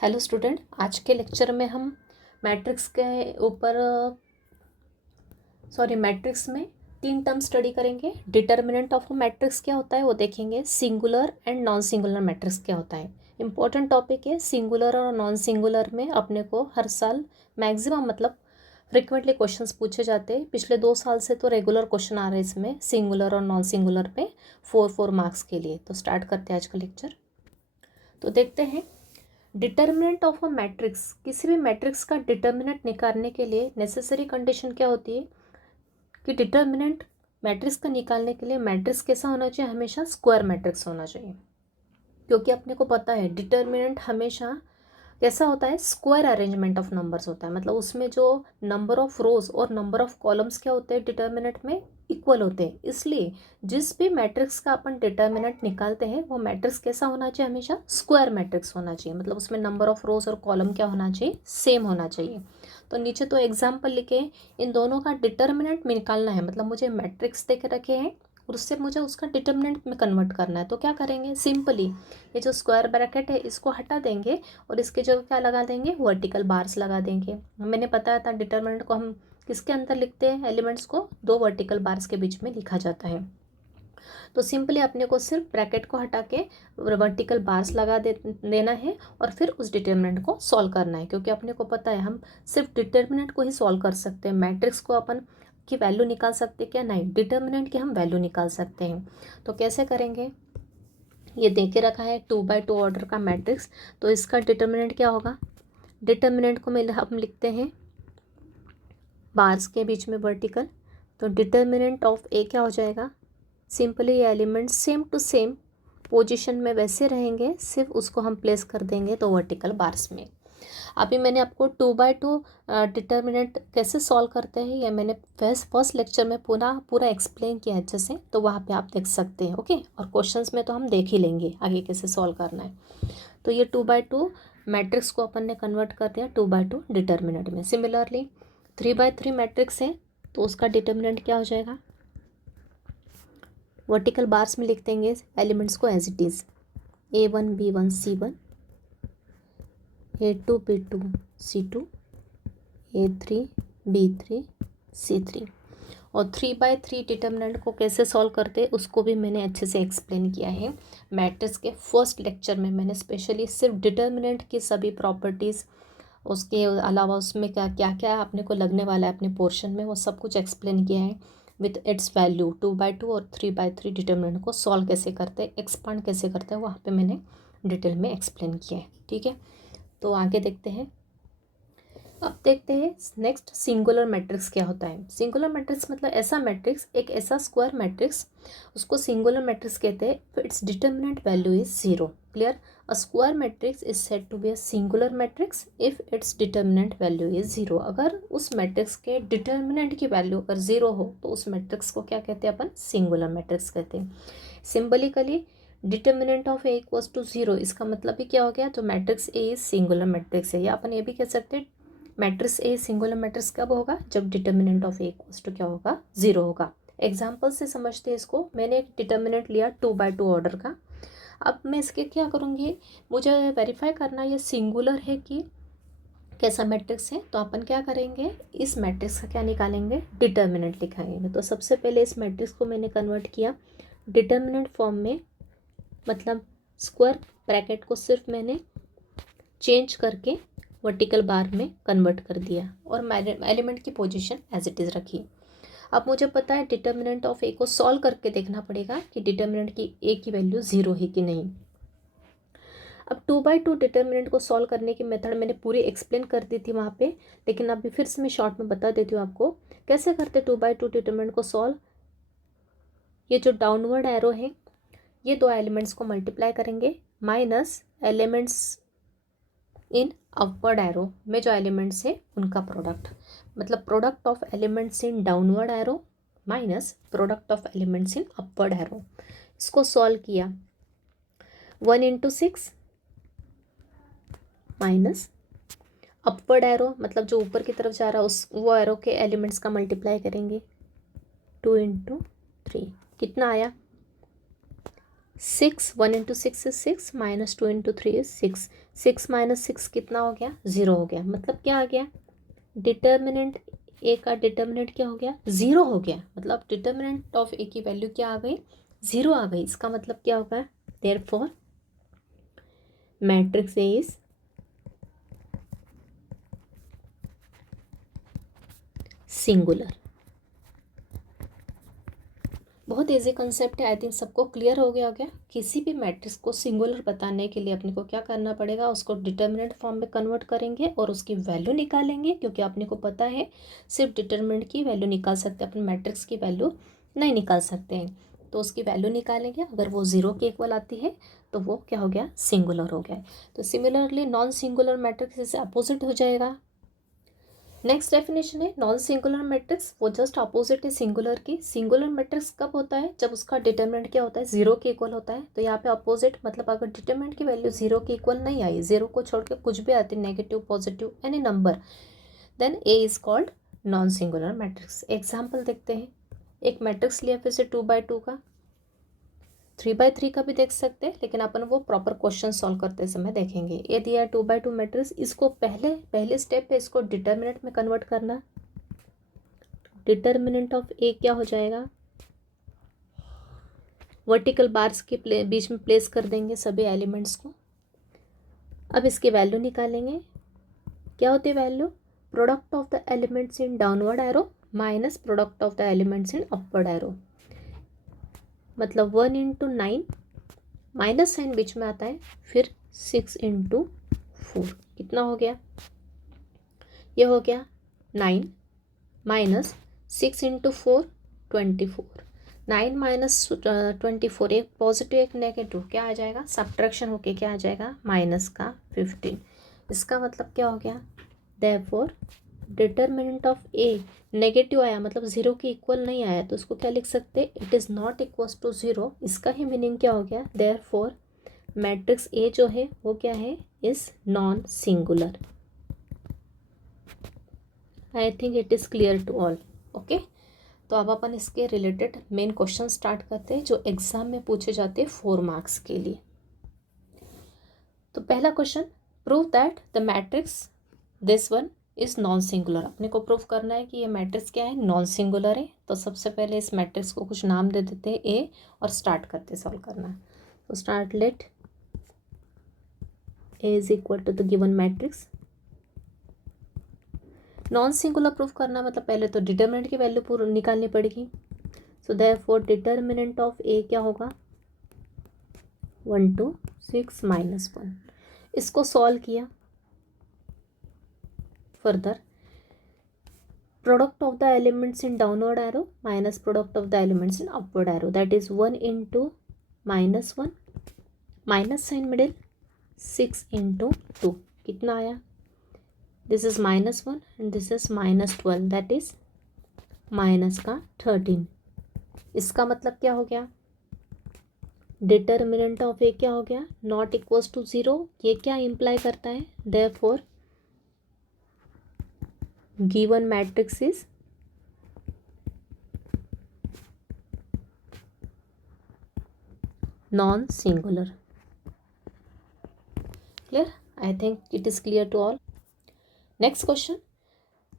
Hello student, आज के lecture में हम मैट्रिक्स के ऊपर मैट्रिक्स में 3 टर्म स्टडी करेंगे। डिटर्मिनेंट ऑफ अ मैट्रिक्स क्या होता है वो देखेंगे। Singular and non singular matrix क्या होता है, इंपॉर्टेंट टॉपिक है। सिंगुलर और नॉन सिंगुलर में अपने को हर साल मैक्सिमम फ्रिक्वेंटली क्वेश्चंस पूछे जाते हैं। पिछले 2 साल से तो रेगुलर क्वेश्चन आ रहे हैं इसमें, सिंगुलर और नॉन सिंगुलर पे 4 मार्क्स के लिए। तो स्टार्ट करते हैं आज का लेक्चर। तो देखते हैं डिटर्मिनेंट ऑफ अ मैट्रिक्स। किसी भी मैट्रिक्स का डिटर्मिनेंट निकालने के लिए नेसेसरी कंडीशन क्या होती है कि डिटर्मिनेंट मैट्रिक्स का निकालने के लिए मैट्रिक्स कैसा होना चाहिए, हमेशा स्क्वायर मैट्रिक्स होना चाहिए। क्योंकि अपने को पता है डिटर्मिनेंट हमेशा कैसा होता है, स्क्वायर अरेंजमेंट ऑफ नंबर्स होता है। मतलब उसमें जो नंबर ऑफ रोज और नंबर ऑफ कॉलम्स क्या होते हैं डिटर्मिनेंट में, इक्वल होते हैं। इसलिए जिस भी मैट्रिक्स का अपन डिटर्मिनेंट निकालते हैं वो मैट्रिक्स कैसा होना चाहिए, हमेशा स्क्वायर मैट्रिक्स होना चाहिए। मतलब उसमें नंबर ऑफ रोज और कॉलम क्या होना चाहिए, सेम होना चाहिए। तो नीचे तो एग्जाम्पल लिखे, इन दोनों का डिटर्मिनेंट निकालना है। मतलब मुझे मैट्रिक्स दे के रखे हैं और उससे मुझे उसका डिटर्मिनेंट में कन्वर्ट करना है। तो क्या करेंगे, सिंपली ये जो स्क्वायर ब्रैकेट है इसको हटा देंगे और इसके जगह क्या लगा देंगे, वर्टिकल बार्स लगा देंगे। मैंने बताया था डिटर्मिनेंट को हम किसके अंदर लिखते हैं, एलिमेंट्स को 2 वर्टिकल बार्स के बीच में लिखा जाता है। तो सिंपली अपने को सिर्फ ब्रैकेट को हटा के वर्टिकल बार्स लगा देना है और फिर उस डिटर्मिनेंट को सॉल्व करना है। क्योंकि अपने को पता है हम सिर्फ डिटर्मिनेंट को ही सॉल्व कर सकते हैं, मैट्रिक्स को अपन की वैल्यू निकाल सकते क्या, नहीं, डिटर्मिनेंट की हम वैल्यू निकाल सकते हैं। तो कैसे करेंगे, ये दे के रखा है 2x2 ऑर्डर का मैट्रिक्स। तो इसका डिटर्मिनेंट क्या होगा, डिटर्मिनेंट को हम लिखते हैं बार्स के बीच में वर्टिकल। तो डिटर्मिनेंट ऑफ ए क्या हो जाएगा, सिंपली ये element same to same position में वैसे रहेंगे, सिर्फ उसको हम प्लेस कर देंगे तो वर्टिकल बार्स में। अभी मैंने आपको 2x2 डिटर्मिनेंट कैसे सॉल्व करते हैं ये मैंने फर्स्ट लेक्चर में पूरा एक्सप्लेन किया है अच्छे से, तो वहाँ पे आप देख सकते हैं। ओके, और क्वेश्चंस में तो हम देख ही लेंगे आगे कैसे सॉल्व करना है। तो ये 2x2 मैट्रिक्स को अपन ने कन्वर्ट कर दिया 2x2 डिटर्मिनेंट में। सिमिलरली 3x3 मैट्रिक्स है तो उसका डिटर्मिनेंट क्या हो जाएगा, वर्टिकल बार्स में लिख देंगे एलिमेंट्स को as it is, A1 B1 C1, A2 B2 C2, A3 B3 C3। और 3x3 डिटर्मिनेंट को कैसे सॉल्व करते हैं उसको भी मैंने अच्छे से एक्सप्लेन किया है मैट्रिक्स के फर्स्ट लेक्चर में। मैंने स्पेशली सिर्फ डिटर्मिनेंट की सभी प्रॉपर्टीज़, उसके अलावा उसमें क्या क्या क्या अपने को लगने वाला है अपने पोर्शन में, वो सब कुछ एक्सप्लेन किया है विथ इट्स वैल्यू। 2x2 और 3x3 डिटर्मिनेंट को सॉल्व कैसे करते हैं, एक्सपांड कैसे करते हैं, वहाँ पे मैंने डिटेल में एक्सप्लेन किया है। ठीक है, तो आगे देखते हैं। अब देखते हैं नेक्स्ट सिंगुलर मैट्रिक्स क्या होता है। सिंगुलर मैट्रिक्स मतलब ऐसा मैट्रिक्स, एक ऐसा स्क्वायर मैट्रिक्स, उसको सिंगुलर मैट्रिक्स कहते हैं। Its determinant value is 0। Clear, a square matrix is said to be a singular matrix if its determinant value is 0। अगर उस मैट्रिक्स के डिटर्मिनेंट की वैल्यू अगर 0 हो तो उस मैट्रिक्स को क्या कहते हैं, अपन सिंगुलर मैट्रिक्स कहते हैं। Symbolically determinant of A equals to 0, इसका मतलब भी क्या हो गया, तो matrix A is singular matrix है। या अपन ये भी कह सकते हैं मैट्रिक्स ए सिंगुलर मैट्रिक्स कब होगा, जब determinant of A equals to क्या होगा, 0 होगा। एग्जाम्पल से समझते हैं इसको। मैंने एक डिटर्मिनेंट लिया 2x2 ऑर्डर का। अब मैं इसके क्या करूँगी, मुझे वेरीफाई करना ये सिंगुलर है कि कैसा मैट्रिक्स है। तो अपन क्या करेंगे, इस मैट्रिक्स का क्या निकालेंगे, डिटर्मिनेंट लिखाएंगे। तो सबसे पहले इस मैट्रिक्स को मैंने कन्वर्ट किया डिटर्मिनेंट फॉर्म में, मतलब स्क्वायर ब्रैकेट को सिर्फ मैंने चेंज करके वर्टिकल बार में कन्वर्ट कर दिया और एलिमेंट की पोजीशन एज इट इज़ रखी। अब मुझे पता है डिटर्मिनेंट ऑफ ए को सॉल्व करके देखना पड़ेगा कि डिटर्मिनेंट की ए की वैल्यू 0 है कि नहीं। अब 2x2 डिटर्मिनेंट को सॉल्व करने की मेथड मैंने पूरी एक्सप्लेन कर दी थी वहाँ पे, लेकिन अभी फिर से मैं शॉर्ट में बता देती हूँ आपको कैसे करते 2x2 डिटर्मिनेंट को सॉल्व। ये जो डाउनवर्ड एरो है ये 2 एलिमेंट्स को मल्टीप्लाई करेंगे minus elements in upward arrow में जो एलिमेंट्स है उनका प्रोडक्ट, मतलब product of elements in downward arrow minus product of elements in upward arrow. इसको सॉल्व किया 1 × 6 माइनस अपवर्ड एरो, मतलब जो ऊपर की तरफ जा रहा है उस वो एरो के एलिमेंट्स का मल्टीप्लाई करेंगे 2 × 3, कितना आया 6, 1 into 6 is 6, minus 2 into 3 is 6, 6 minus 6 कितना हो गया, 0 हो गया। मतलब क्या आ गया, डिटर्मिनेंट ए का डिटर्मिनेंट क्या हो गया, 0 हो गया। मतलब डिटर्मिनेंट ऑफ ए की वैल्यू क्या आ गई, 0 आ गई। इसका मतलब क्या होगा, therefore matrix A is singular. बहुत इजी कंसेप्ट है, आई थिंक सबको क्लियर हो गया होगा। किसी भी मैट्रिक्स को सिंगुलर बताने के लिए अपने को क्या करना पड़ेगा, उसको डिटर्मिनेंट फॉर्म में कन्वर्ट करेंगे और उसकी वैल्यू निकालेंगे, क्योंकि अपने को पता है सिर्फ डिटर्मिनेंट की वैल्यू निकाल सकते हैं, अपने मैट्रिक्स की वैल्यू नहीं निकाल सकते हैं। तो उसकी वैल्यू निकालेंगे, अगर वो 0 के इक्वल आती है तो वो क्या हो गया, सिंगुलर हो गया। तो सिमिलरली नॉन सिंगुलर मैट्रिक्स इससे अपोजिट हो जाएगा। नेक्स्ट डेफिनेशन है नॉन सिंगुलर मैट्रिक्स, वो जस्ट अपोजिट है सिंगुलर की। सिंगुलर मैट्रिक्स कब होता है, जब उसका डिटरमिनेंट क्या होता है, 0 के इक्वल होता है। तो यहाँ पे अपोजिट मतलब अगर डिटरमिनेंट की वैल्यू 0 के इक्वल नहीं आई, 0 को छोड़ के कुछ भी आती, negative positive any number, then A is called non singular matrix. Example देखते हैं, एक मैट्रिक्स लिया फिर से 2x2 का, 3x3 का भी देख सकते हैं, लेकिन अपन वो प्रॉपर क्वेश्चन सॉल्व करते समय देखेंगे। ये दिया 2x2 मैट्रिक्स, इसको पहले स्टेप पे इसको डिटर्मिनेंट में कन्वर्ट करना। डिटर्मिनेंट ऑफ ए क्या हो जाएगा, वर्टिकल बार्स के बीच में प्लेस कर देंगे सभी एलिमेंट्स को। अब इसकी वैल्यू निकालेंगे, क्या होती है value, product of the elements in downward arrow minus product of the elements in upward arrow. मतलब 1 इंटू 9, माइनस साइन बीच में आता है, फिर 6 इंटू 4 कितना हो गया, ये हो गया 9 माइनस 6 इंटू 4 24, 9 माइनस 24, एक पॉजिटिव एक नेगेटिव, क्या आ जाएगा, सब्ट्रैक्शन होके क्या आ जाएगा, माइनस का 15। इसका मतलब क्या हो गया, therefore determinant of A negative आया, मतलब 0 के इक्वल नहीं आया, तो उसको क्या लिख सकते, it is not equals to 0। इसका ही मीनिंग क्या हो गया, देयरफॉर मैट्रिक्स ए जो है वो क्या है, is non singular. I think it is clear to all. Okay, तो अब अपन इसके रिलेटेड मेन क्वेश्चन स्टार्ट करते हैं जो एग्जाम में पूछे जाते हैं 4 मार्क्स के लिए। तो पहला question, prove that the matrix this one is non singular. अपने को प्रूव करना है कि ये मैट्रिक्स क्या है, नॉन सिंगुलर है। तो सबसे पहले इस मैट्रिक्स को कुछ नाम दे देते हैं ए, और स्टार्ट करते सॉल्व करना। तो start, let A is equal to the given matrix. Non singular proof करना मतलब पहले तो डिटर्मिनेंट की वैल्यू पूरी निकालनी पड़ेगी। सो देयरफॉर डिटर्मिनेंट ऑफ ए क्या होगा, 1 2 6 माइनस 1। इसको सॉल्व किया, further product of the elements in downward arrow minus product of the elements in upward arrow, that is 1 into minus 1, minus sign middle, 6 into 2 कितना आया, this is minus 1 and this is minus 12, that is minus का 13। इसका मतलब क्या हो गया, determinant of ए क्या हो गया, नॉट इक्वल्स टू 0। ये क्या इम्प्लाई करता है, therefore given matrix is non singular. Clear, I think it is clear to all. Next question,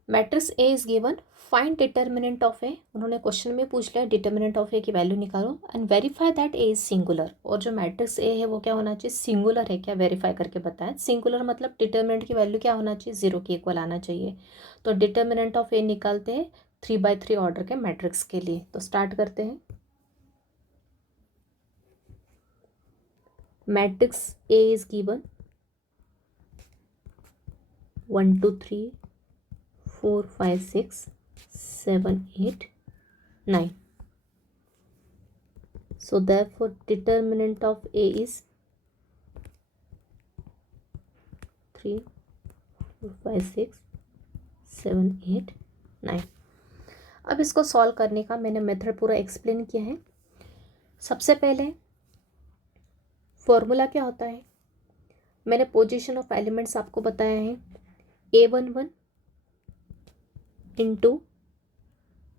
matrix A is given, find determinant of a. उन्होंने क्वेश्चन में पूछ लिया डिटर्मिनेंट ऑफ ए की value निकालो and verify that A is singular. और जो matrix A है वो क्या होना चाहिए, सिंगुलर है क्या, वेरीफाई करके बताएं। सिंगुलर मतलब डिटर्मिनेंट की वैल्यू क्या होना चाहिए, 0 के इक्वल आना चाहिए। तो डिटर्मिनेंट ऑफ ए निकालते हैं 3x3 ऑर्डर के मैट्रिक्स के लिए। तो स्टार्ट करते हैं, matrix A is given 1 2 3 4 5 6 7 8 9. So therefore determinant of A is 3 4 5 6 7 8 9. अब इसको सॉल्व करने का मैंने मेथड पूरा एक्सप्लेन किया है। सबसे पहले फॉर्मूला क्या होता है, मैंने पोजीशन ऑफ एलिमेंट्स आपको बताया है, A11 into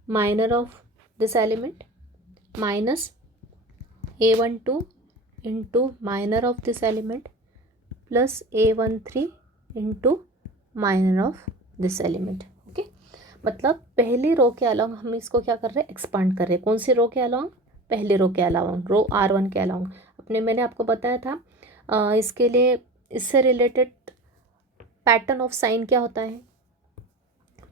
minor of this element minus A12 into minor of this element plus A13 into minor of this element. Okay, मतलब पहली रो के अलावा हम इसको क्या कर रहे हैं, एक्सपांड कर रहे हैं। कौन सी रो के अलावा, पहली रो के अलावा, रो R1 के अलावा। मैंने आपको बताया था इसके लिए, इससे रिलेटेड पैटर्न ऑफ साइन क्या होता है,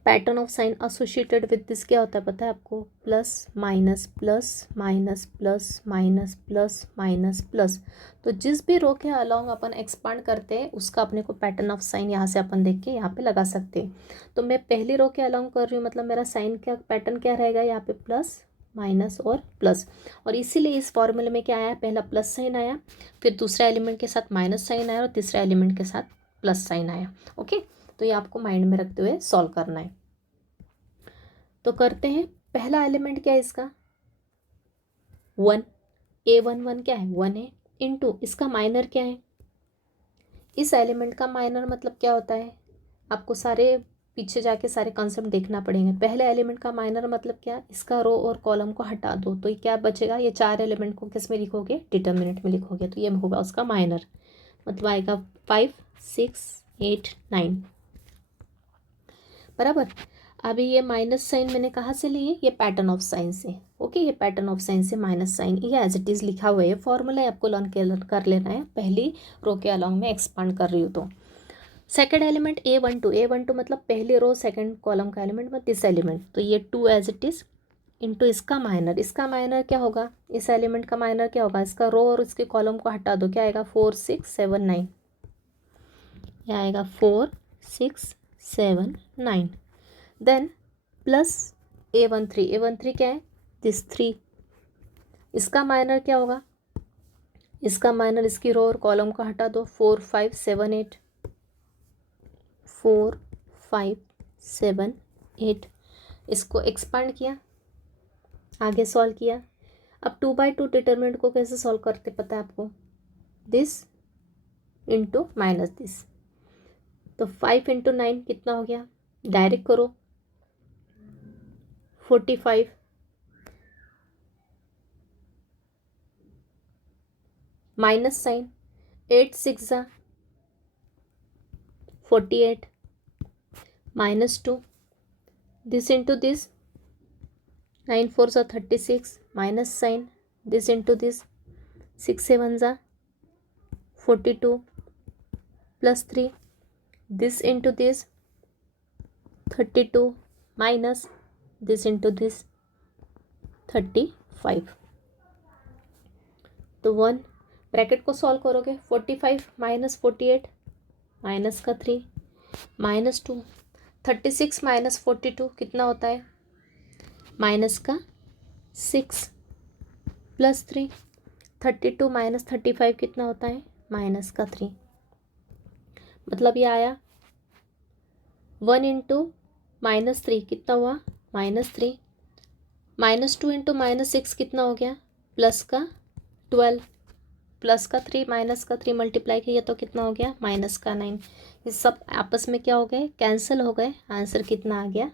pattern of sine associated with this क्या होता है पता है आपको, plus minus plus minus plus minus plus minus plus. तो जिस भी रो के अलोंग अपन एक्सपांड करते हैं उसका अपने को पैटर्न ऑफ साइन यहाँ से अपन देख के यहाँ पे लगा सकते हैं। तो मैं पहली रो के अलोंग कर रही हूँ, मतलब मेरा साइन क्या पैटर्न क्या रहेगा, यहाँ पे प्लस माइनस और प्लस। और इसीलिए इस फॉर्मूले में क्या आया, पहला प्लस साइन आया, फिर दूसरा एलिमेंट के साथ माइनस साइन आया और तीसरा एलिमेंट के साथ प्लस साइन आया। ओके, तो ये आपको माइंड में रखते हुए सॉल्व करना है। तो करते हैं, पहला एलिमेंट क्या है इसका 1, A11 क्या है 1 है, इनटू इसका माइनर क्या है, इस एलिमेंट का माइनर मतलब क्या होता है, आपको सारे पीछे जाके सारे कॉन्सेप्ट देखना पड़ेंगे। पहले एलिमेंट का माइनर मतलब क्या, इसका रो और कॉलम को हटा दो तो ये क्या बचेगा, ये चार एलिमेंट को किस में लिखोगे, डिटर्मिनेंट में लिखोगे, तो ये होगा उसका माइनर, मतलब आएगा 5 6 8 9 बराबर। अभी ये माइनस साइन मैंने कहाँ से लिए, ये पैटर्न ऑफ साइन से। ओके, ये पैटर्न ऑफ साइन से माइनस साइन, ये एज इट इज़ लिखा हुआ है, फॉर्मूला आपको लर्न कर लेना है। पहली रो के अलोंग में एक्सपांड कर रही हूँ तो सेकंड एलिमेंट A12 मतलब पहली रो सेकंड कॉलम का एलिमेंट मतलब दिस एलिमेंट, तो ये 2 एज इट इज़ इंटू इसका माइनर क्या होगा, इस एलिमेंट का माइनर क्या होगा, इसका रो और इसके कॉलम को हटा दो, क्या आएगा 4 6 7 9, यह आएगा 4 6 7 9। देन प्लस A13 क्या है, दिस 3, इसका माइनर क्या होगा, इसका माइनर इसकी रो और कॉलम को हटा दो, 4 5 7 8 4 5 7 8। इसको एक्सपांड किया, आगे सॉल्व किया। अब 2/2 डिटरमिनेंट को कैसे सॉल्व करते पता है आपको, दिस इंटू माइनस दिस, तो 5 इंटू 9 कितना हो गया, डायरेक्ट करो 45, minus sign 8 6 48 minus 2, this into this 9 4 36 minus sign this into this 6 7 42 plus 3, this into this 32 minus this into this 35। तो 1 ब्रैकेट को सॉल्व करोगे, 45 माइनस 48 माइनस का 3 माइनस 2, 36 माइनस 42 कितना होता है, माइनस का 6 प्लस 3, 32 माइनस 35 कितना होता है, माइनस का 3। मतलब ये आया 1 इंटू माइनस 3 कितना हुआ, माइनस 3, माइनस 2 इंटू माइनस 6 कितना हो गया, प्लस का 12, प्लस का 3 माइनस का 3 मल्टीप्लाई किया तो कितना हो गया, माइनस का 9। ये सब आपस में क्या हो गए, कैंसिल हो गए, आंसर कितना आ गया,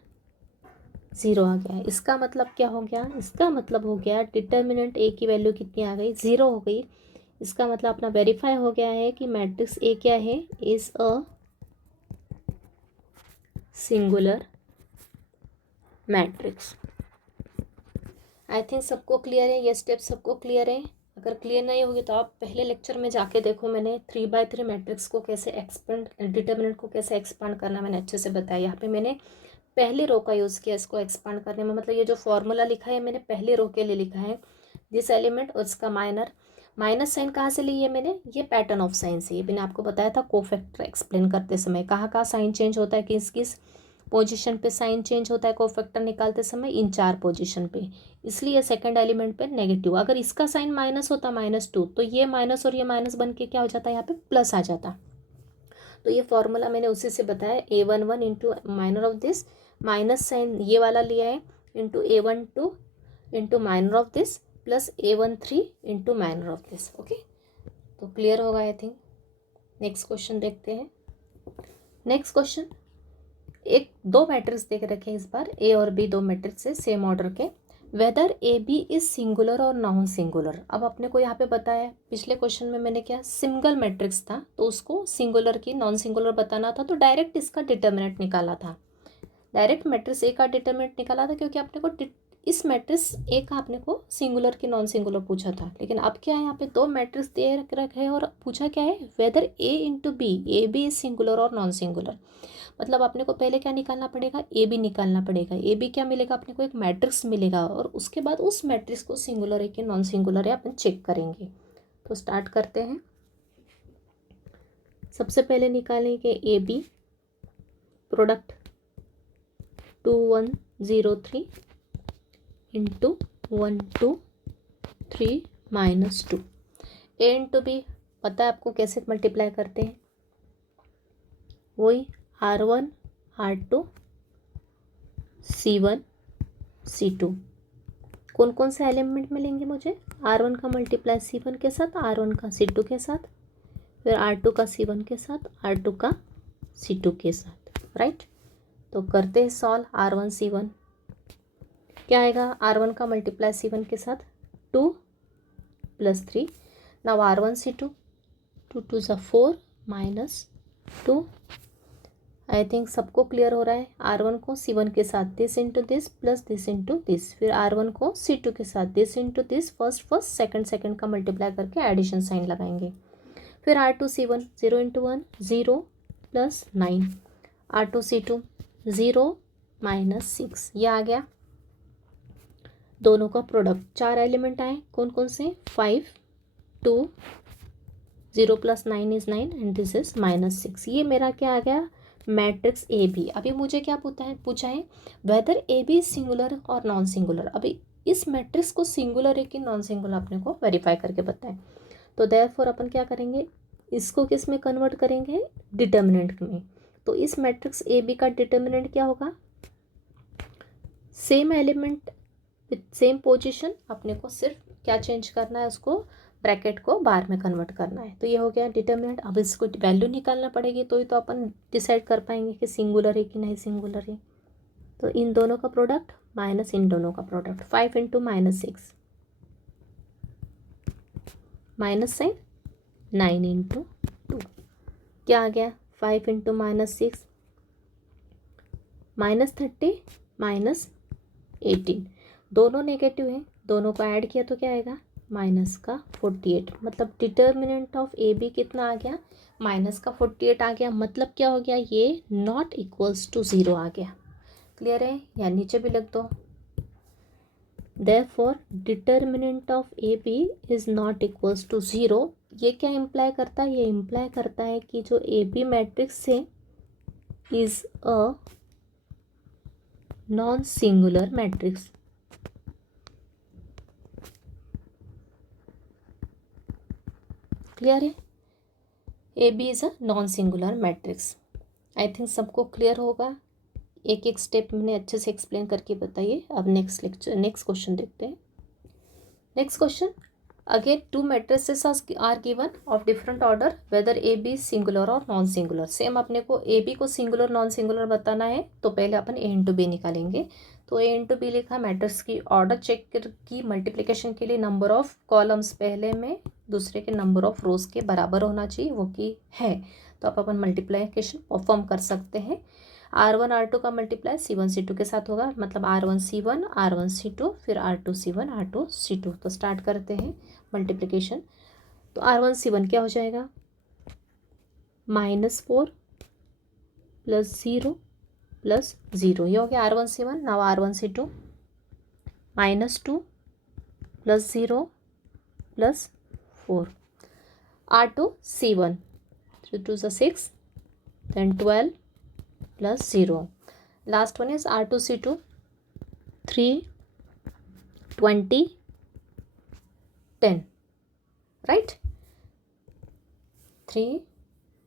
0 आ गया। इसका मतलब क्या हो गया, इसका मतलब हो गया डिटर्मिनेंट ए की वैल्यू कितनी आ गई, 0 हो गई। इसका मतलब अपना वेरीफाई हो गया है कि मैट्रिक्स ए क्या है, is a singular matrix. I think सबको क्लियर है, ये स्टेप सबको क्लियर है। अगर क्लियर नहीं होगी तो आप पहले लेक्चर में जाके देखो, मैंने 3/3 मैट्रिक्स को कैसे एक्सपेंड, डिटर्मिनेंट को कैसे एक्सपांड करना मैंने अच्छे से बताया। यहाँ पे मैंने पहली रो का यूज़ किया इसको एक्सपांड करने में, मतलब ये जो फॉर्मूला लिखा है मैंने पहली रो के लिए लिखा है, दिस एलिमेंट और इसका माइनर। माइनस साइन कहाँ से ली है मैंने, ये पैटर्न ऑफ साइन से, ये मैंने आपको बताया था कोफैक्टर एक्सप्लेन करते समय, कहाँ कहाँ साइन चेंज होता है, किस किस पोजीशन पे साइन चेंज होता है कोफैक्टर निकालते समय, इन 4 पोजीशन पे। इसलिए सेकंड एलिमेंट पे नेगेटिव, अगर इसका साइन माइनस होता -2 तो ये माइनस और ये माइनस बन के क्या हो जाता है, यहाँ पे प्लस आ जाता। तो ये फॉर्मूला मैंने उसी से बताया, A11 into minor of this, minus sign ये वाला लिया है, into A12 into minor of this plus A13 into minor of this. Okay, तो क्लियर होगा आई थिंक। नेक्स्ट क्वेश्चन देखते हैं। नेक्स्ट क्वेश्चन, 2 मैट्रिक्स देख रखे हैं इस बार, ए और बी 2 मैट्रिक्स है सेम ऑर्डर के। Whether A B is singular और नॉन सिंगुलर। अब अपने को यहाँ पे बताया, पिछले क्वेश्चन में मैंने क्या, सिंगल मैट्रिक्स था तो उसको सिंगुलर की नॉन सिंगुलर बताना था, तो डायरेक्ट इसका डिटर्मिनेंट निकाला था, डायरेक्ट मैट्रिक्स ए का डिटर्मिनेंट निकाला था, क्योंकि अपने को इस मैट्रिक्स ए का अपने को सिंगुलर की नॉन सिंगुलर पूछा था। लेकिन अब क्या है, यहाँ पे दो मैट्रिक्स दे रखे हैं और पूछा क्या है, whether A into B, A B is singular और नॉन सिंगुलर। मतलब अपने को पहले क्या निकालना पड़ेगा, ए बी निकालना पड़ेगा। ए बी क्या मिलेगा, अपने को एक मैट्रिक्स मिलेगा और उसके बाद उस मैट्रिक्स को सिंगुलर है कि नॉन सिंगुलर है अपन चेक करेंगे। तो स्टार्ट करते हैं। सबसे पहले निकालेंगे A B, product 2103 into 123 -2। A into B पता है आपको कैसे मल्टीप्लाई करते हैं, वही R1 R2 C1 C2। कौन कौन से एलिमेंट मिलेंगे मुझे, R1 का मल्टीप्लाई C1 के साथ, R1 का C2 के साथ, फिर R2 का C1 के साथ, R2 का C2 के साथ, राइट। तो करते हैं सॉल्व। R1 C1 क्या आएगा, R1 का मल्टीप्लाई C1 के साथ 2 + 3। Now R1 C2, 2 2 = 4 -2। आई थिंक सबको क्लियर हो रहा है। R1 को C1 के साथ this into this plus this into this, फिर R1 को C2 के साथ this into this, first second का मल्टीप्लाई करके एडिशन साइन लगाएंगे। फिर R2 C1 0 × 1 0 + 9, R2 C2 0 -6, ये आ गया। दोनों का प्रोडक्ट, चार एलिमेंट आए, कौन कौन से, 5 2 0 + 9 = 9 एंड दिस इज -6। ये मेरा क्या आ गया, मैट्रिक्स ए बी। अभी मुझे क्या पूछा है वेदर ए बी सिंगुलर और नॉन सिंगुलर। अभी इस मैट्रिक्स को सिंगुलर है कि नॉन सिंगुलर अपने को वेरीफाई करके बताएं। तो देयरफॉर अपन क्या करेंगे, इसको किस में कन्वर्ट करेंगे, डिटर्मिनेंट में। तो इस मैट्रिक्स ए बी का डिटर्मिनेंट क्या होगा, same element with same position, अपने को सिर्फ क्या चेंज करना है, उसको ब्रैकेट को बार में कन्वर्ट करना है। तो ये हो गया डिटर्मिनेंट। अब इसको वैल्यू निकालना पड़ेगी, तो ही तो अपन डिसाइड कर पाएंगे कि सिंगुलर है कि नहीं सिंगुलर है। तो इन दोनों का प्रोडक्ट माइनस इन दोनों का प्रोडक्ट, 5 × -6 माइनस साइन, 9 × 2 क्या आ गया, 5 × -6 -30 -18, दोनों नेगेटिव है, दोनों को ऐड किया तो क्या आएगा, -48। मतलब डिटर्मिनेंट ऑफ ए बी कितना आ गया, -48 आ गया। मतलब क्या हो गया, ये नॉट इक्वल्स टू 0 आ गया। क्लियर है, या नीचे भी लिख दो, therefore determinant of A B is not equals to 0। ये क्या इम्प्लाई करता है, ये इम्प्लाई करता है कि जो ए बी मैट्रिक्स है is a non singular matrix. Clear है, a B is a non singular matrix. I think सबको क्लियर होगा। एक एक स्टेप मैंने अच्छे से एक्सप्लेन करके बताइए। अब नेक्स्ट क्वेश्चन देखते हैं। Next question, again two matrices are given of different order, whether A B singular और नॉन सिंगुलर। सेम अपने को ए बी को सिंगुलर नॉन सिंगुलर बताना है, तो पहले अपन ए इंटू बी निकालेंगे। तो ए इंटू बी लिखा, मैट्रिक्स की ऑर्डर चेक की, मल्टीप्लिकेशन के लिए नंबर ऑफ कॉलम्स पहले में दूसरे के नंबर ऑफ रोज के बराबर होना चाहिए, वो की है, तो अब अपन मल्टीप्लिकेशन परफॉर्म कर सकते हैं। R1 R2 का मल्टीप्लाई C1 C2 के साथ होगा, मतलब R1 C1 R1 C2, फिर R2 C1 R2 C2। तो स्टार्ट करते हैं मल्टीप्लिकेशन। तो R1 C1 क्या हो जाएगा, -4 + 0 + 0, ये हो गया R1 C1। Now R1 C2, -2 + 0 + 4, R2 C1, 3 2 = 6, then 12 + 0, last one is R2 C2, 3 20 10, right, 3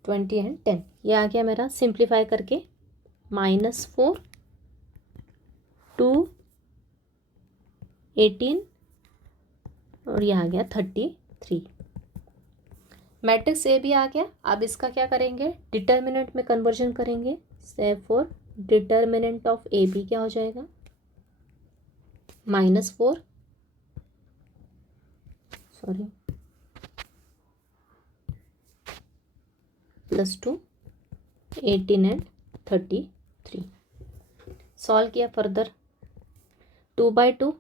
20 and 10। ये आ गया मेरा सिंप्लीफाई करके, -4 2 18 और ये आ गया 33। मैट्रिक्स ए भी आ गया। अब इसका क्या करेंगे, डिटर्मिनेंट में कन्वर्जन करेंगे। Therefore determinant of A B क्या हो जाएगा, -4 +2 18 एंड 33। सॉल्व किया फर्दर, 2/2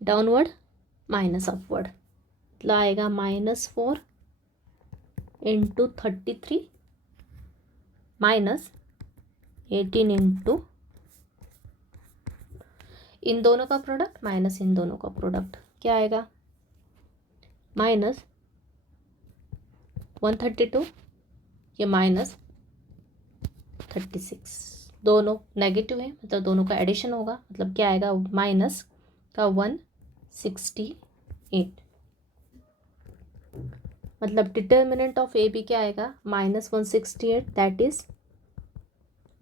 डाउनवर्ड माइनस अपवर्ड, मतलब आएगा -4 इंटू 33 माइनस 18 इंटू इन दोनों का प्रोडक्ट माइनस इन दोनों का प्रोडक्ट, क्या आएगा -132, ये -36, दोनों नेगेटिव है मतलब दोनों का एडिशन होगा, मतलब क्या आएगा माइनस का 168, मतलब डिटर्मिनेंट ऑफ ए बी क्या आएगा -168, that is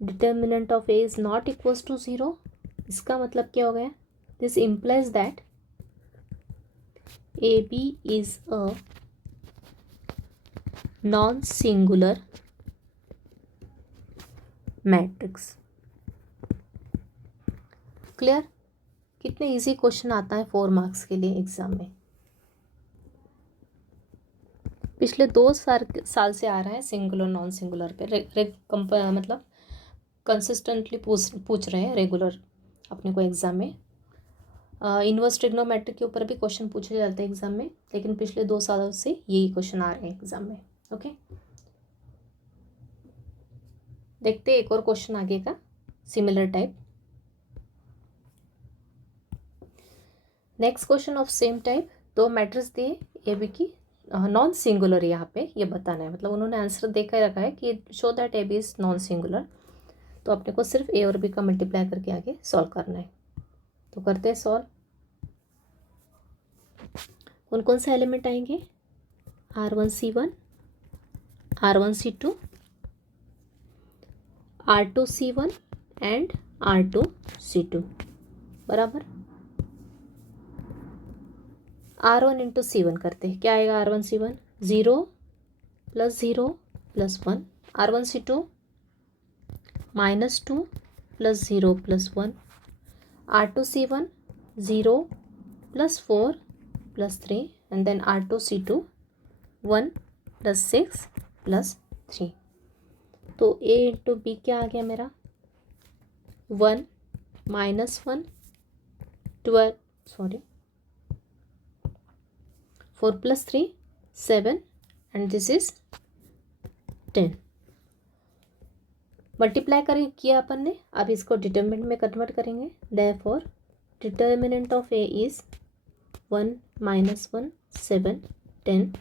determinant of A is not equals to 0। इसका मतलब क्या हो गया, this implies that A B is a non singular matrix. Clear? कितने इजी क्वेश्चन आता है 4 मार्क्स के लिए एग्जाम में। पिछले 2 साल से आ रहा है सिंगुलर नॉन सिंगुलर पे मतलब कंसिस्टेंटली पूछ रहे हैं रेगुलर अपने को एग्जाम में। इनवर्स ट्रिग्नोमेट्रिक के ऊपर भी क्वेश्चन पूछे जाते हैं एग्जाम में, लेकिन पिछले 2 सालों से यही क्वेश्चन आ रहे हैं एग्जाम में। ओके, देखते हैं एक और क्वेश्चन आगे का similar type. Next question of same type, 2 matrix दिए ए बी की नॉन सिंगुलर, यहाँ पे ये बताना है, मतलब उन्होंने आंसर देकर रखा है कि show that A B is non singular, तो अपने को सिर्फ ए और बी का मल्टीप्लाई करके आगे सॉल्व करना है। तो करते हैं सॉल्व। कौन कौन से एलिमेंट आएंगे, R1C1, R1C2, R2C1 and R2C2 बराबर। R1 इंटू C1 करते हैं, क्या आएगा R1C1 0 + 0 + 1, R1C2 -2 + 0 + 1, R2C1 0 + 4 + 3 and then R2C2 1 + 6 + 3। तो A इंटू बी क्या आ गया मेरा 1 -1 12 4 + 3 7 and this is 10। मल्टीप्लाई करें किया अपन ने, अब इसको डिटर्मिनेंट में कन्वर्ट करेंगे। Therefore determinant of A is 1 -1 7 10,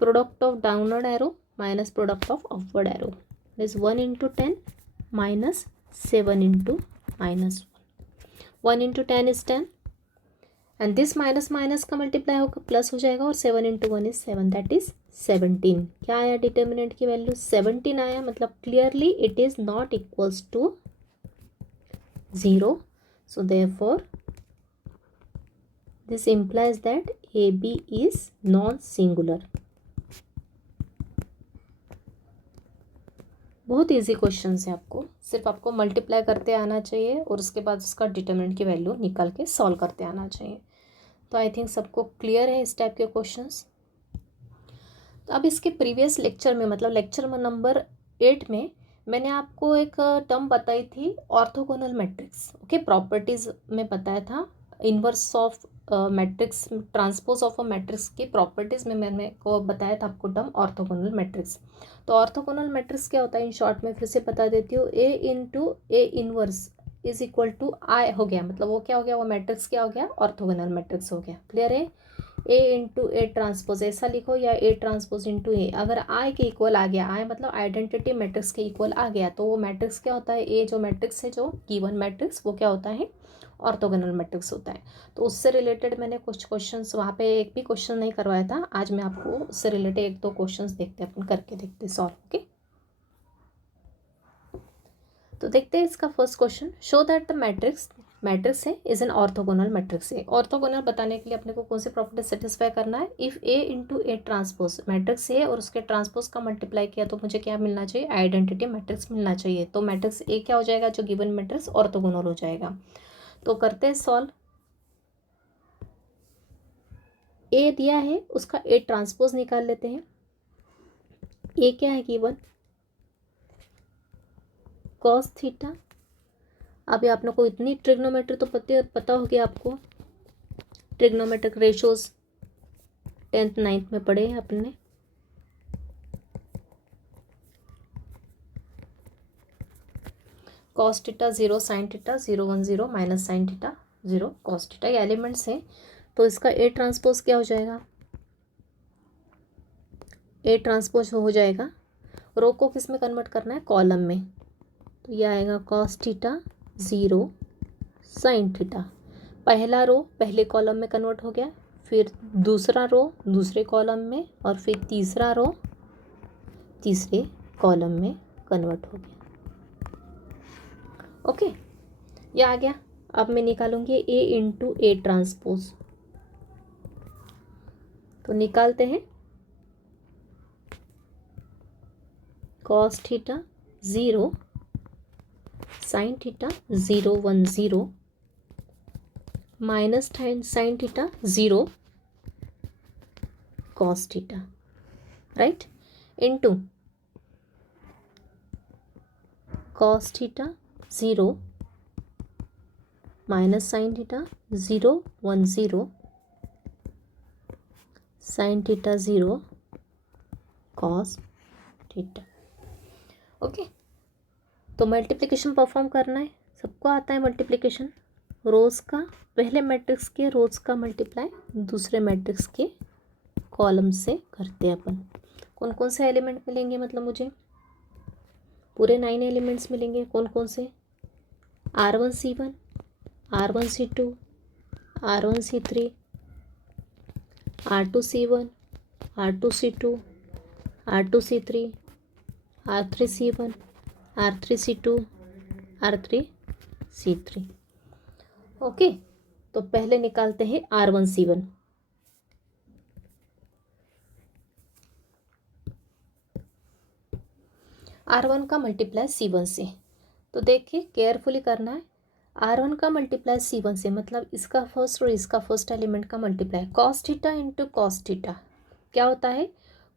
product of downward arrow minus product of upward arrow is 1 into 10 minus 7 into -1, 1 into 10 is 10 and this minus minus का मल्टीप्लाई होकर plus हो जाएगा और 7 इंटू 1 इज 7, दैट इज 17। क्या आया determinant की value 17 आया, मतलब clearly it is not equals to 0, so therefore this implies that AB is non-singular। बहुत इजी क्वेश्चन है, आपको मल्टीप्लाई करते आना चाहिए और उसके बाद उसका डिटर्मिनेंट की वैल्यू निकाल के सॉल्व करते आना चाहिए। तो आई थिंक सबको क्लियर है इस टाइप के क्वेश्चंस। तो अब इसके प्रीवियस लेक्चर में, मतलब लेक्चर नंबर 8 में मैंने आपको एक टर्म बताई थी ऑर्थोगोनल मैट्रिक्स। ओके, प्रॉपर्टीज में बताया था inverse of matrix, transpose of a matrix की प्रॉपर्टीज में मैंने को बताया था आपको टर्म ऑर्थोगोनल मैट्रिक्स। तो ऑर्थोगोनल मैट्रिक्स क्या होता है, इन शॉर्ट में फिर से बता देती हूँ, a into a inverse is equal to I हो गया, मतलब वो क्या हो गया, वो मैट्रिक्स क्या हो गया, ऑर्थोगोनल मैट्रिक्स हो गया। क्लियर है? ए इंटू ए ट्रांसपोज ऐसा लिखो या ए ट्रांसपोज इंटू ए, अगर आई के इक्वल आ गया, आई मतलब आइडेंटिटी मैट्रिक्स के इक्वल आ गया, तो वो मैट्रिक्स क्या होता है, ए जो मैट्रिक्स है जो गिवन मैट्रिक्स वो क्या होता है, ऑर्थोगोनल मैट्रिक्स होता है। तो उससे रिलेटेड मैंने कुछ क्वेश्चंस वहाँ पे एक भी क्वेश्चन नहीं करवाया था, आज मैं आपको उससे रिलेटेड 1-2 क्वेश्चंस देखते हैं, अपन करके देखते हैं सॉल्व। ओके, तो देखते हैं इसका first question, show that the matrix है इज एन ऑर्थोगोनल मैट्रिक्स है। ऑर्थोगोनल बताने के लिए अपने को कौन सी प्रॉपर्टी सेटिस्फाई करना है, if A into A transpose matrix A और उसके ट्रांसपोज का मल्टीप्लाई किया तो मुझे क्या मिलना चाहिए, आइडेंटिटी मैट्रिक्स मिलना चाहिए। तो मैट्रिक्स ए क्या हो जाएगा, जो गिवन मैट्रिक्स ऑर्थोगोनल हो जाएगा। तो करते हैं सॉल्व। ए दिया है, उसका ए ट्रांसपोज निकाल लेते हैं। ए क्या है गिवन, कॉस थीटा। अभी आप लोग को इतनी ट्रिग्नोमेट्री तो पता होगी आपको, ट्रिग्नोमेट्रिक रेशियोज 10th 9th में पढ़े हैं अपने। Cos theta 0 sign theta 0 1 0 minus sine theta 0 cos theta, ये एलिमेंट्स हैं। तो इसका ए ट्रांसपोज क्या हो जाएगा, ए ट्रांसपोज हो जाएगा, रो को किस में कन्वर्ट करना है, कॉलम में। तो ये आएगा कॉस थीटा 0 साइन थीटा। पहला रो पहले कॉलम में कन्वर्ट हो गया, फिर दूसरा रो दूसरे कॉलम में, और फिर तीसरा रो तीसरे कॉलम में कन्वर्ट हो गया। ओके, ये आ गया। अब मैं निकालूंगी ए इंटू ए ट्रांसपोज। तो निकालते हैं, cos theta 0 sign theta 0 1 0 minus sine theta 0 cos theta, right, into cos theta 0 minus sine theta 0 1 0 sign theta 0 cos theta. Okay, तो मल्टीप्लिकेशन परफॉर्म करना है, सबको आता है मल्टीप्लिकेशन। रोज का पहले मैट्रिक्स के रोज का मल्टीप्लाई दूसरे मैट्रिक्स के कॉलम से करते हैं अपन। कौन कौन से एलिमेंट मिलेंगे, मतलब मुझे पूरे 9 एलिमेंट्स मिलेंगे। कौन कौन से, R1C1 R1C2 R1C3 R2C1 R2C2 R2C3 R3C1 R3C2 R3C3। Okay, तो पहले निकालते हैं R1C1। R1 का मल्टीप्लाई C1 से, तो देखिए केयरफुली करना है। R1 का मल्टीप्लाई C1 से मतलब इसका फर्स्ट और इसका फर्स्ट एलिमेंट का multiply. Cos theta into cos theta क्या होता है,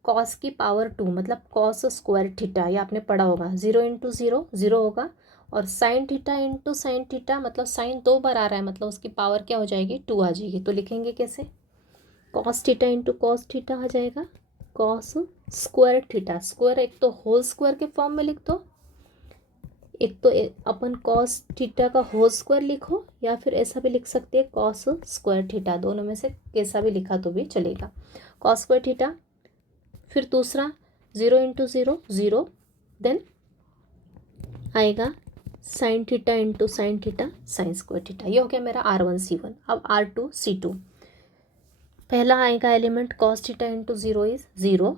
कॉस की पावर 2 मतलब कॉस स्क्वायर थीटा, ये आपने पढ़ा होगा। 0 इंटू 0 0 होगा, और sine theta into sine theta मतलब साइन 2 बार आ रहा है, मतलब उसकी पावर क्या हो जाएगी, 2 आ जाएगी। तो लिखेंगे कैसे, cos theta into cos theta आ जाएगा कॉस स्क्वायर थीटा। स्क्वायर एक तो होल स्क्वायर के फॉर्म में लिख दो, एक तो अपन कॉस थीटा का होल स्क्वायर लिखो, या फिर ऐसा भी लिख सकते हैं कॉस स्क्वायर थीटा, दोनों में से कैसा भी लिखा तो भी चलेगा। कॉस स्क्वायर थीटा, फिर दूसरा 0 इंटू 0 0, देन आएगा sign theta into sine theta sine square theta. ये हो गया मेरा R1C1। अब R2C2, पहला आएगा element cos theta into 0 is 0,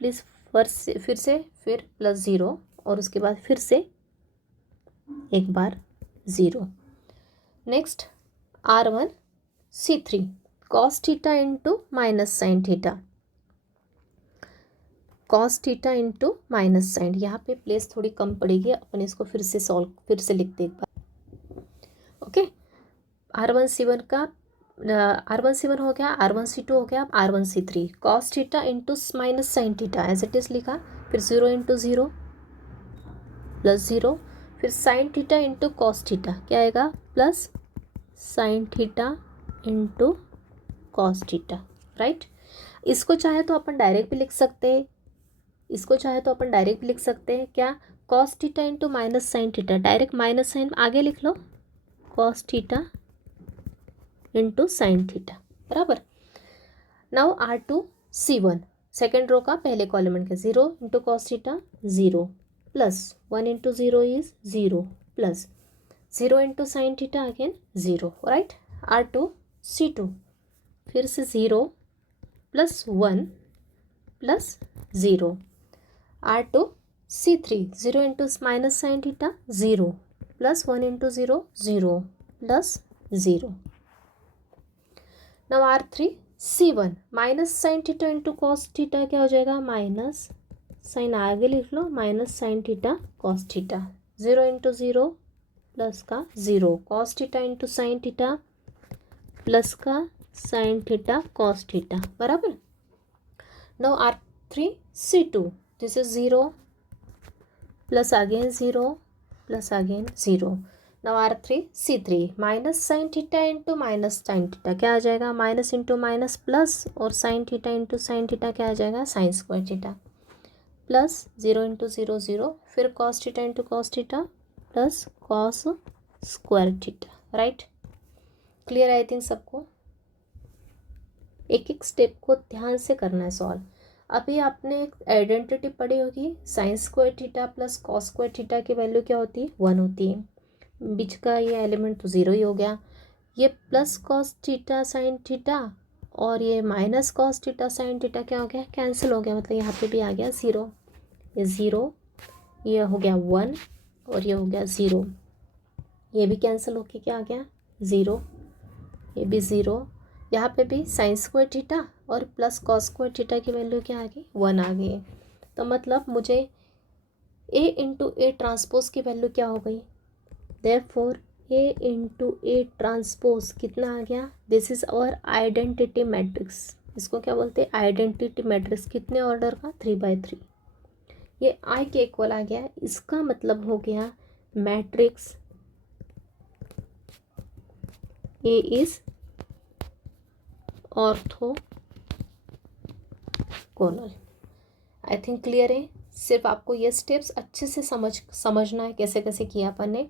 please फिर से फिर प्लस 0, और उसके बाद फिर से एक बार 0। Next R1C3 cos theta into minus sine theta, cos theta into minus sine. यहाँ पे प्लेस थोड़ी कम पड़ेगी, अपन इसको फिर से लिखते एक बार। ओके, R1C1 का R1C1 हो गया, R1C2 हो गया, अब R1C3 cos theta into minus sine theta as it is लिखा, फिर 0 इंटू 0 प्लस 0, फिर sine theta into cos theta क्या आएगा, plus sine theta into cos theta, right. इसको चाहे तो अपन डायरेक्ट भी लिख सकते हैं, इसको चाहे तो अपन डायरेक्ट भी लिख सकते हैं क्या, cos theta into minus sine theta, direct minus sine आगे लिख लो, cos theta into sine theta, बराबर। नाउ R2C1 सेकेंड रो का पहले कॉलम के 0 into cos theta 0 plus 1 into 0 is 0 plus 0 into sine theta again 0, right. R2C2 फिर से 0 plus 1 plus 0। R2C3 0 into minus sine theta 0 plus 1 into 0 0 plus 0। Now R3C1 minus sine theta into cos theta क्या हो जाएगा, minus sine आगे लिख लो, minus sine theta cos theta 0 into 0 plus का 0, cos theta into sine theta plus का sine theta cos theta बराबर. Now R3C2 this is 0 plus again 0 plus again 0. Now R3C3 minus sine theta into minus sine theta क्या आ जाएगा, minus into minus plus, और sine theta into sine theta क्या आ जाएगा, sine square theta plus 0 into 0 0, फिर cos theta into cos theta plus cos square theta. Right, clear I think सबको. एक एक स्टेप को ध्यान से करना है सॉल्व. अभी आपने एक आइडेंटिटी पढ़ी होगी, sine square theta plus cos square theta की वैल्यू क्या होती है, 1 होती है. बीच का ये एलिमेंट तो 0 ही हो गया. ये plus cos theta sine theta और ये minus cos theta sine theta क्या हो गया, कैंसिल हो गया. मतलब यहाँ पे भी आ गया 0. ये 0, ये हो गया 1 और ये हो गया 0. ये भी कैंसिल होके क्या आ गया 0, ये भी 0. यहाँ पे भी साइन स्क्वायर थीटा और प्लस कॉस स्क्वायर थीटा की वैल्यू क्या आ गई, 1 आ गई. तो मतलब मुझे a इंटू ए ट्रांसपोज की वैल्यू क्या हो गई, देयरफॉर a इंटू ए ट्रांसपोज कितना आ गया, this is our identity matrix. इसको क्या बोलते हैं, आइडेंटिटी मैट्रिक्स. कितने ऑर्डर का, 3/3. ये I के इक्वल आ गया. इसका मतलब हो गया matrix A is orthogonal. I think clear है. सिर्फ आपको ये स्टेप्स अच्छे से समझना है कैसे कैसे किया अपन ने.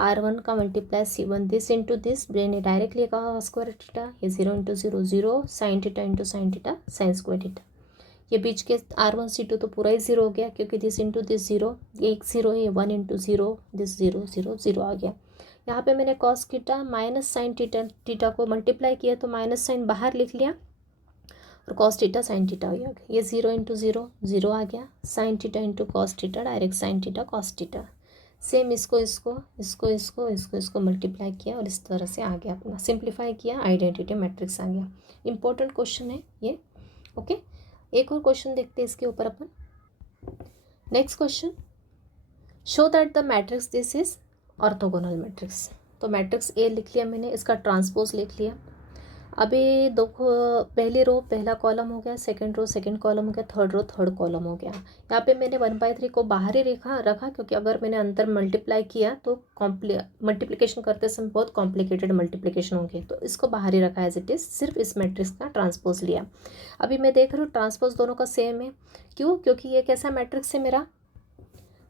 R1 का multiply C1 this into this, brain ने डायरेक्टली कहा स्क्वायर थीटा. ये 0 into 0 0, sign theta into sine theta sine square theta. ये बीच के R1C2 तो पूरा ही 0 हो गया क्योंकि दिस इंटू दिस 0, एक 0 है. 1 इंटू 0 दिस 0 0 0 आ गया. यहाँ पे मैंने cos theta minus sine theta को मल्टीप्लाई किया तो माइनस साइन बाहर लिख लिया और कॉस थीटा साइन थीटा हो गया. ये 0 इंटू 0 0 आ गया. Sign theta into cos theta direct sine theta cos theta. Same इसको मल्टीप्लाई किया और इस तरह से आ गया. अपना सिंप्लीफाई किया, आइडेंटिटी मैट्रिक्स आ गया. इंपॉर्टेंट क्वेश्चन है ये. ओके, एक और क्वेश्चन देखते हैं इसके ऊपर अपन. Next question, show that the matrix this is orthogonal matrix. तो मैट्रिक्स ए लिख लिया मैंने, इसका ट्रांसपोज लिख लिया. अभी दो पहली रो पहला कॉलम हो गया, सेकंड रो सेकंड कॉलम हो गया, थर्ड रो थर्ड कॉलम हो गया. यहाँ पे मैंने 1/3 को बाहर ही रखा क्योंकि अगर मैंने अंदर मल्टीप्लाई किया तो मल्टीप्लिकेशन करते समय बहुत कॉम्प्लिकेटेड मल्टीप्लिकेशन होंगे, तो इसको बाहर ही रखा एज इट इज़. सिर्फ इस मैट्रिक्स का ट्रांसपोज लिया. अभी मैं देख रही हूँ ट्रांसपोज दोनों का सेम है. क्यों, क्योंकि ये कैसा मैट्रिक्स है, मेरा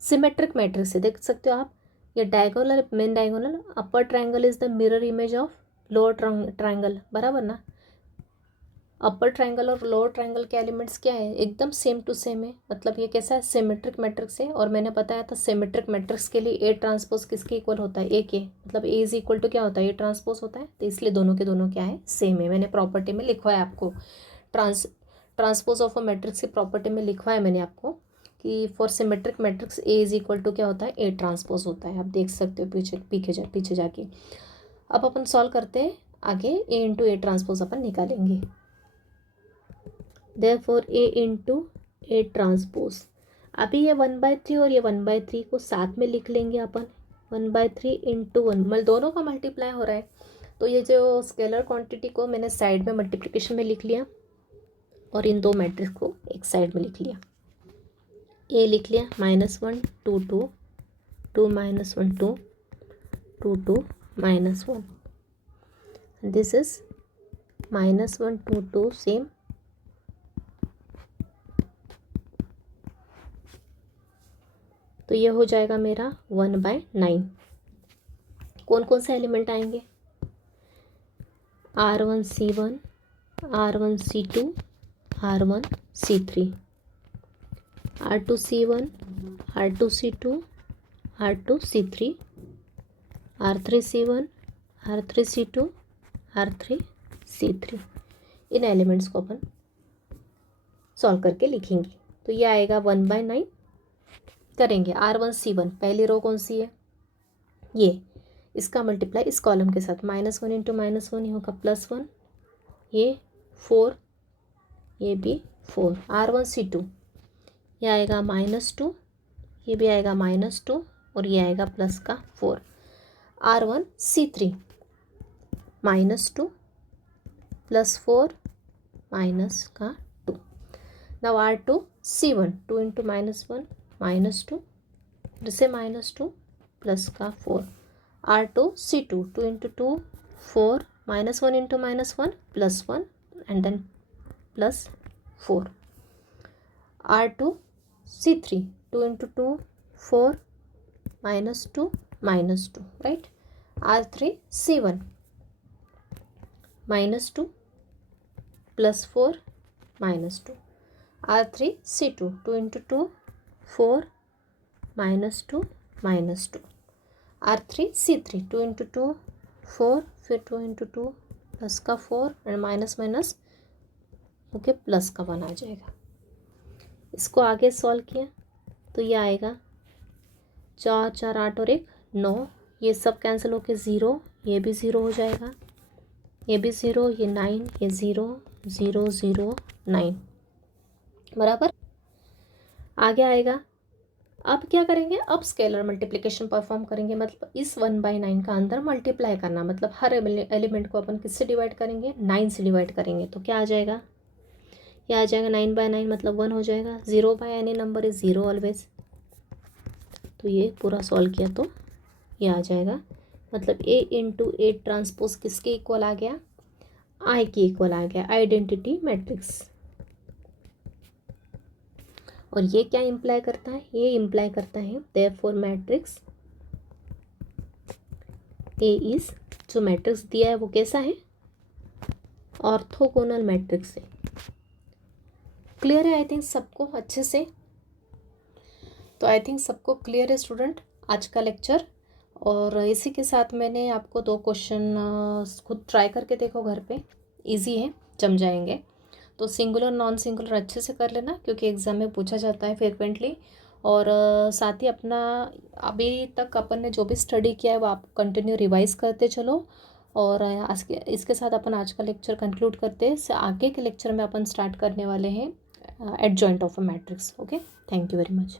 सिमेट्रिक मैट्रिक्स है. देख सकते हो आप, ये diagonal main diagonal, upper triangle is the mirror image of lower triangle, बराबर ना. अपर ट्रायंगल और लोअर ट्रायंगल के एलिमेंट्स क्या है, एकदम सेम टू सेम है. मतलब ये कैसा है, सिमेट्रिक मैट्रिक्स है. और मैंने बताया था सिमेट्रिक मैट्रिक्स के लिए ए ट्रांसपोज किसके इक्वल होता है, ए के. मतलब ए इज इक्वल टू क्या होता है, ए ट्रांसपोज होता है. तो इसलिए दोनों के दोनों क्या है, सेम है. मैंने प्रॉपर्टी में लिखवाया आपको, ट्रांसपोज ऑफ अ मैट्रिक्स की प्रॉपर्टी में लिखवाया मैंने आपको कि for symmetric matrix A is equal to क्या होता है, ए ट्रांसपोज होता है. आप देख सकते हो पीछे जाके. अब अपन सॉल्व करते हैं आगे. ए इंटू ए ट्रांसपोज अपन निकालेंगे. Therefore A into A transpose. अभी ये 1/3 और ये 1/3 को साथ में लिख लेंगे अपन. 1/3 इंटू 1, मतलब दोनों का मल्टीप्लाई हो रहा है. तो ये जो स्केलर क्वांटिटी को मैंने साइड में मल्टीप्लिकेशन में लिख लिया और इन दो मैट्रिक्स को एक साइड में लिख लिया. ए लिख लिया -1 2 2 2 -1 2 2 2 -1. This is -1 2 2 same. तो ये हो जाएगा मेरा 1/9. कौन कौन से एलिमेंट आएंगे, R1C1 R1C2 R1C3, R2C1 R2C2 R2C3, R3C1 R3C2 R3C3. इन एलिमेंट्स को अपन सॉल्व करके लिखेंगे. तो ये आएगा 1/9. करेंगे R1C1, पहली रो कौन सी है, ये. इसका मल्टीप्लाई इस कॉलम के साथ, -1 इंटू -1 ये होगा +1, ये 4, ये भी 4. R1C2 ये आएगा -2, ये भी आएगा -2 और ये आएगा +4. R1C3 -2 + 4 माइनस का 2. Now R2C1 2 into -1 -2 से -2 प्लस का 4. R2C2 2 into 2 4 -1 into -1 +1 and then plus 4. R2C3 2 into 2 4 -2 -2, right? R3C1 -2 plus 4 -2. R3C2 2 into 2 4 -2 -2. R3C3 2 into 2 4 फिर 2 into 2 प्लस का 4 and minus minus okay plus का 1 आ जाएगा. इसको आगे सॉल्व किया तो ये आएगा 4 4 8 और 1 9. ये सब कैंसिल होके 0, ये भी 0 हो जाएगा, ये भी 0, ये 9, ये 0 0 0 9 बराबर. आगे आएगा. अब क्या करेंगे, अब स्केलर मल्टीप्लिकेशन परफॉर्म करेंगे. मतलब इस 1/9 का अंदर मल्टीप्लाई करना, मतलब हर एलिमेंट को अपन किससे डिवाइड करेंगे, 9 से डिवाइड करेंगे. तो क्या आ जाएगा, ये आ जाएगा 9/9 मतलब 1 हो जाएगा. 0 by any number is 0 always. तो ये पूरा सॉल्व किया तो ये आ जाएगा. मतलब A × A ट्रांसपोज किसके इक्वल आ गया, I के इक्वल आ गया, आइडेंटिटी मैट्रिक्स. और ये क्या इम्प्लाई करता है, ये इम्प्लाई करता है देयरफॉर मैट्रिक्स A इज, जो मैट्रिक्स दिया है वो कैसा है, ऑर्थोगोनल मैट्रिक्स है. क्लियर है आई थिंक सबको अच्छे से. तो आई थिंक सबको क्लियर है स्टूडेंट आज का लेक्चर. और इसी के साथ मैंने आपको 2 क्वेश्चन खुद ट्राई करके देखो घर पे, इजी है, जम जाएंगे. तो सिंगुलर नॉन सिंगुलर अच्छे से कर लेना क्योंकि एग्ज़ाम में पूछा जाता है फ्रिक्वेंटली. और साथ ही अपना अभी तक अपन ने जो भी स्टडी किया है वो आप कंटिन्यू रिवाइज करते चलो. और आज के इसके साथ अपन आज का लेक्चर कंक्लूड करते हैं. आगे के लेक्चर में अपन स्टार्ट करने वाले हैं adjoint of a matrix. Okay, thank you very much.